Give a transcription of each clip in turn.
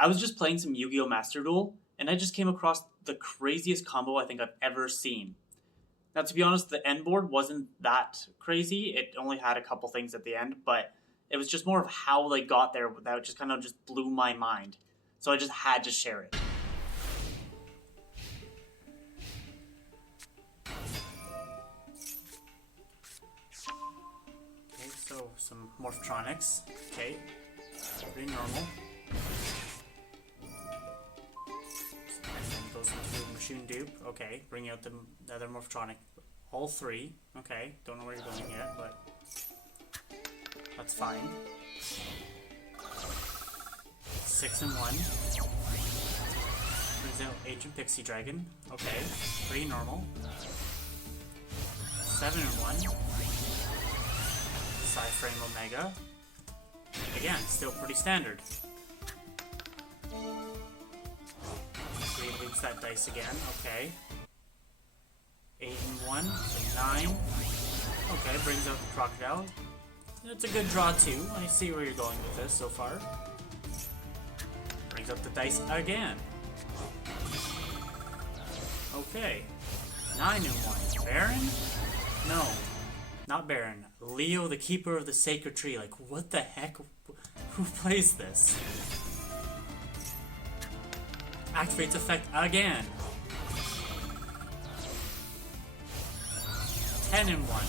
I was just playing some Yu-Gi-Oh! Master Duel, and I just came across the craziest combo I think I've ever seen. Now, to be honest, the end board wasn't that crazy. It only had a couple things at the end, but it was just more of how they got there that just kind of just blew my mind. So I just had to share it. Okay, so some Morphtronics. Okay, pretty normal. And then goes into Machine Dupe. Okay, bring out the other Morphtronic. All three. Okay, don't know where you're going yet, but that's fine. 6 and 1. Brings out Ancient Pixie Dragon. Okay, pretty normal. 7 and 1. Psy-Frame Omega. Again, still pretty standard. Reloops that dice again. Okay. 8 and 1. 9. Okay, brings out the Crocodile. It's a good draw too. I see where you're going with this so far. Brings up the dice again. Okay. 9 and 1. Baron? No. Not Baron. Leo, the Keeper of the Sacred Tree. Like, what the heck? Who plays this? Activates effect again. 10 and 1.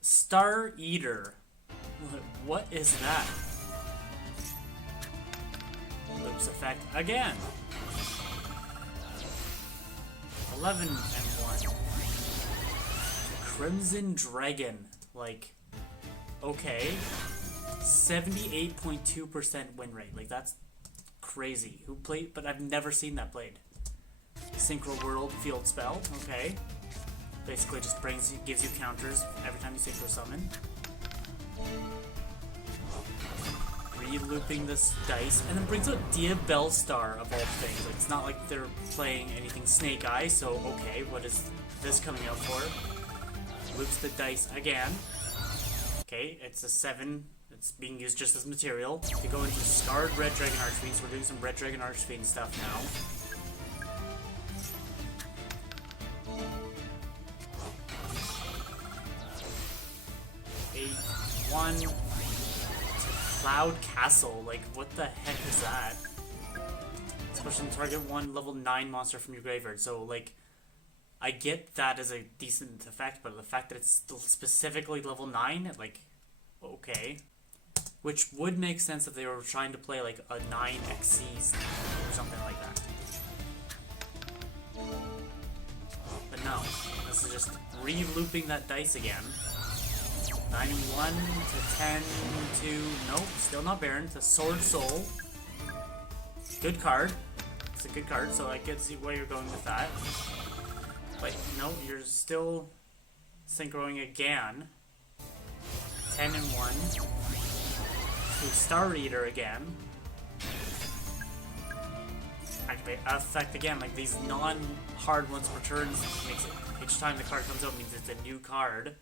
Star Eater. What is that? Loops effect again. 11 and 1. Crimson Dragon. Like, okay. 78.2% win rate. Like, that's crazy. Who played? But I've never seen that played. Synchro World Field Spell. Okay. Basically just gives you counters every time you synchro summon. Re-looping this dice, and then brings out Dia Bellstar of all things. Like, it's not like they're playing anything Snake Eye, so okay, what is this coming out for? Loops the dice again. Okay, it's a 7. It's being used just as material. To go into Scarred Red Dragon Archfiend, so we're doing some Red Dragon Archfiend stuff now. 1 to Cloud Castle. Like, what the heck is that? Especially target 1 level 9 monster from your graveyard. So, like, I get that as a decent effect, but the fact that it's still specifically level 9, like, okay. Which would make sense if they were trying to play, like, a 9 XCs or something like that. But no, this is just re-looping that dice again. 9 and 1 to 10 to... Nope, still not Baron. To Sword Soul. Good card. It's a good card, so I can see where you're going with that. But no, you're still synchroing again. 10 and 1 to Star Eater again. Activate effect again. Like, these non-hard ones per turn makes it... Each time the card comes out means it's a new card.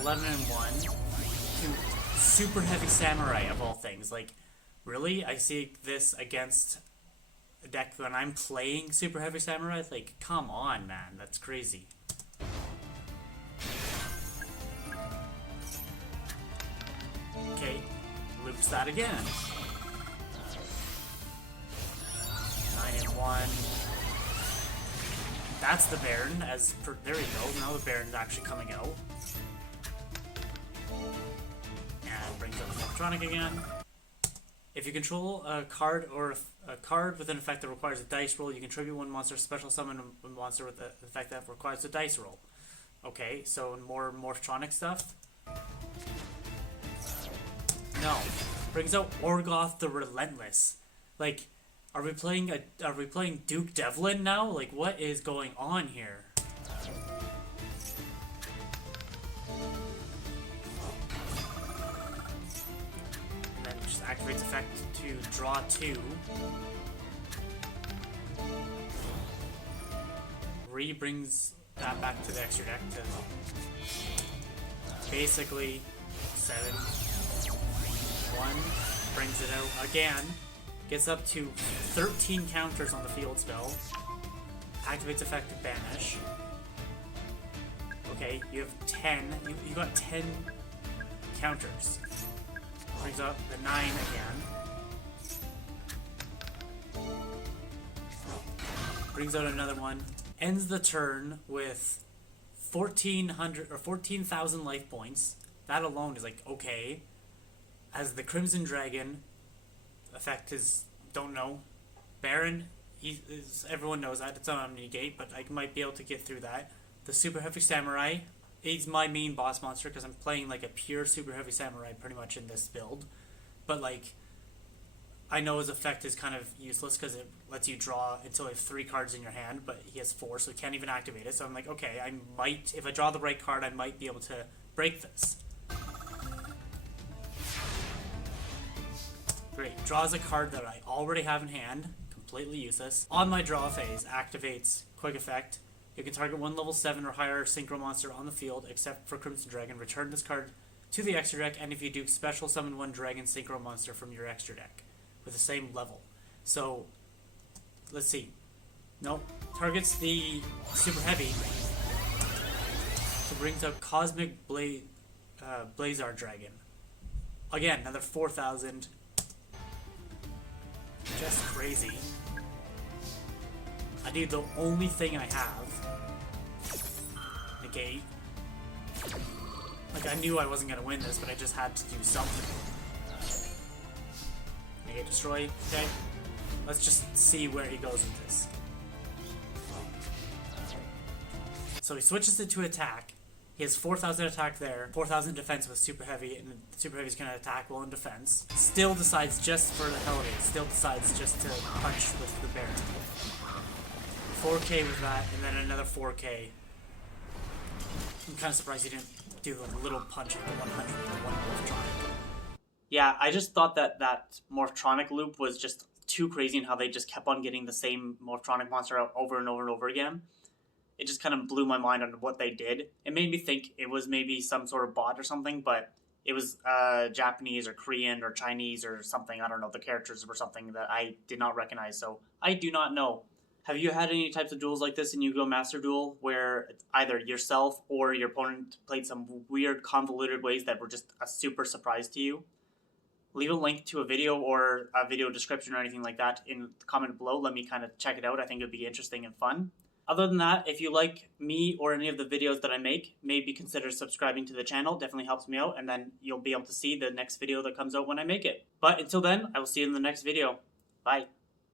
11 and 1 to Super Heavy Samurai of all things. Like, really? I see this against a deck when I'm playing Super Heavy Samurai? Like, come on, man. That's crazy. Okay, loops that again. 9 and 1. That's the Baron. There we go. Now the Baron's actually coming out. And brings up Electronic again. If you control a card or a card with an effect that requires a dice roll, you can tribute 1 monster, special summon a monster with an effect that requires a dice roll. Okay, so more Morphtronic stuff. No, brings out Orgoth the Relentless. Like, are we playing Duke Devlin now? Like, what is going on here? Activates effect to draw 2. Brings that back to the extra deck to basically 7, 1, Brings it out again. Gets up to 13 counters on the field spell. Activates effective banish. Okay, you have 10. You got 10 counters. Brings up the 9 again. Brings out another one. Ends the turn with 1,400 or 14,000 life points. That alone is like okay. As the Crimson Dragon effect is, don't know. Baron, everyone knows that it's on negate, but I might be able to get through that. The Super Heavy Samurai, he's my main boss monster because I'm playing like a pure Super Heavy Samurai pretty much in this build. But like, I know his effect is kind of useless because it lets you draw until you have 3 cards in your hand, but he has 4, so he can't even activate it. So I'm like, okay, I might, if I draw the right card, I might be able to break this. Great. Draws a card that I already have in hand. Completely useless. On my draw phase, activates quick effect. You can target one level 7 or higher synchro monster on the field, except for Crimson Dragon. Return this card to the extra deck, and if you do, special summon one dragon synchro monster from your extra deck with the same level. So, let's see. Nope. Targets the Super Heavy. So brings up Cosmic Blazar Dragon. Again, another 4,000. Just crazy. I need the only thing I have. Negate. Like, I knew I wasn't gonna win this, but I just had to do something. Negate, destroy. Okay. Let's just see where he goes with this. So he switches it to attack. He has 4,000 attack there, 4,000 defense with Super Heavy, and Super Heavy's gonna attack while in defense. Still decides just for the hell of it, still decides just to punch with the Baron. 4k with that, and then another 4k. I'm kind of surprised he didn't do the little punch with the 100 with the one Morphtronic. Yeah, I just thought that that Morphtronic loop was just too crazy in how they just kept on getting the same Morphtronic monster out over and over and over again. It just kind of blew my mind on what they did. It made me think it was maybe some sort of bot or something, but it was Japanese or Korean or Chinese or something. I don't know. The characters were something that I did not recognize, so I do not know. Have you had any types of duels like this in yu-gi-ohMasterDuel where either yourself or your opponent played some weird convoluted ways that were just a super surprise to you? Leave a link to a video or a video description or anything like that in the comment below. Let me kind of check it out. I think it would be interesting and fun. Other than that, if you like me or any of the videos that I make, maybe consider subscribing to the channel. Definitely helps me out, and then you'll be able to see the next video that comes out when I make it. But until then, I will see you in the next video. Bye.